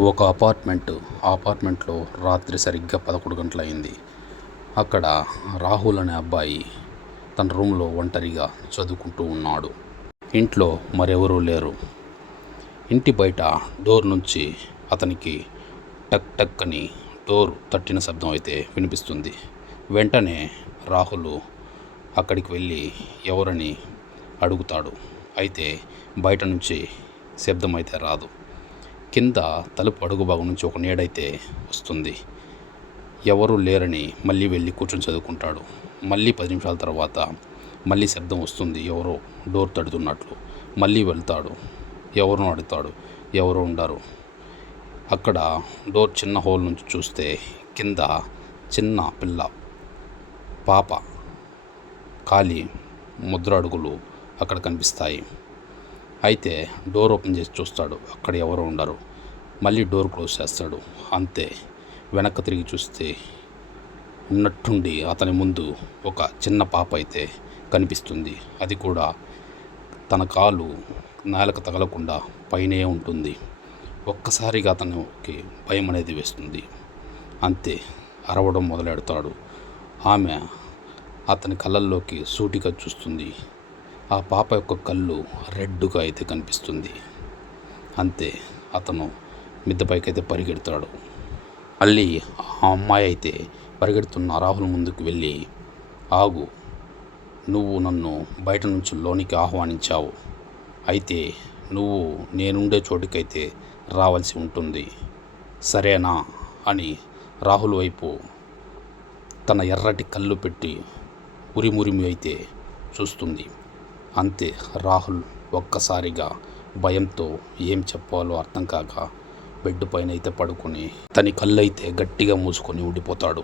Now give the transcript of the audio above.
ఒక అపార్ట్మెంట్లో రాత్రి సరిగ్గా 11 గంటలయింది. అక్కడ రాహుల్ అనే అబ్బాయి తన రూమ్లో ఒంటరిగా చదువుకుంటూ ఉన్నాడు. ఇంట్లో మరెవరూ లేరు. ఇంటి బయట డోర్ నుంచి అతనికి టక్ టక్ అని డోర్ తట్టిన శబ్దం అయితే వినిపిస్తుంది. వెంటనే రాహుల్ అక్కడికి వెళ్ళి ఎవరని అడుగుతాడు. అయితే బయట నుంచి శబ్దం అయితే రాదు. కింద తలుపు అడుగు భాగం నుంచి ఒక నీడైతే వస్తుంది. ఎవరూ లేరని మళ్ళీ వెళ్ళి కూర్చొని చదువుకుంటాడు. మళ్ళీ 10 నిమిషాల తర్వాత మళ్ళీ శబ్దం వస్తుంది, ఎవరో డోర్ తడుతున్నట్లు. మళ్ళీ వెళ్తాడు, ఎవరినో అడుగుతాడు, ఎవరు ఉండరు. అక్కడ డోర్ చిన్న హోల్ నుంచి చూస్తే కింద చిన్న పాప ఖాళీ ముద్ర అడుగులు అక్కడ కనిపిస్తాయి. అయితే డోర్ ఓపెన్ చేసి చూస్తాడు, అక్కడ ఎవరు ఉండరు. మళ్ళీ డోర్ క్లోజ్ చేస్తాడు. అంతే. వెనక్కి తిరిగి చూస్తే ఉన్నట్టుండి అతని ముందు ఒక చిన్న పాప అయితే కనిపిస్తుంది. అది కూడా తన కాలు నేలకు తగలకుండా పైనే ఉంటుంది. ఒక్కసారిగా అతనికి భయం అనేది వేస్తుంది. అంతే, అరవడం మొదలెడతాడు. ఆమె అతని కళ్ళల్లోకి సూటిగా చూస్తుంది. ఆ పాప యొక్క కళ్ళు రెడ్డుగా అయితే కనిపిస్తుంది. అంతే, అతను మిద్దెపైకి అయితే పరిగెడతాడు. మళ్ళీ ఆ అమ్మాయి అయితే పరిగెడుతున్న రాహుల్ ముందుకు వెళ్ళి, ఆగు, నువ్వు నన్ను బయట నుంచి లోనికి ఆహ్వానించావు. అయితే నువ్వు నేనుండే చోటుకైతే రావాల్సి ఉంటుంది, సరేనా అని రాహుల్ వైపు తన ఎర్రటి కళ్ళు పెట్టి ఉరిమురిమి అయితే చూస్తుంది. అంతే, రాహుల్ ఒక్కసారిగా భయంతో ఏం చెప్పాలో అర్థం కాక బెడ్ పైన అయితే పడుకొని తన కళ్ళైతే గట్టిగా మూసుకొని ఉండిపోతాడు.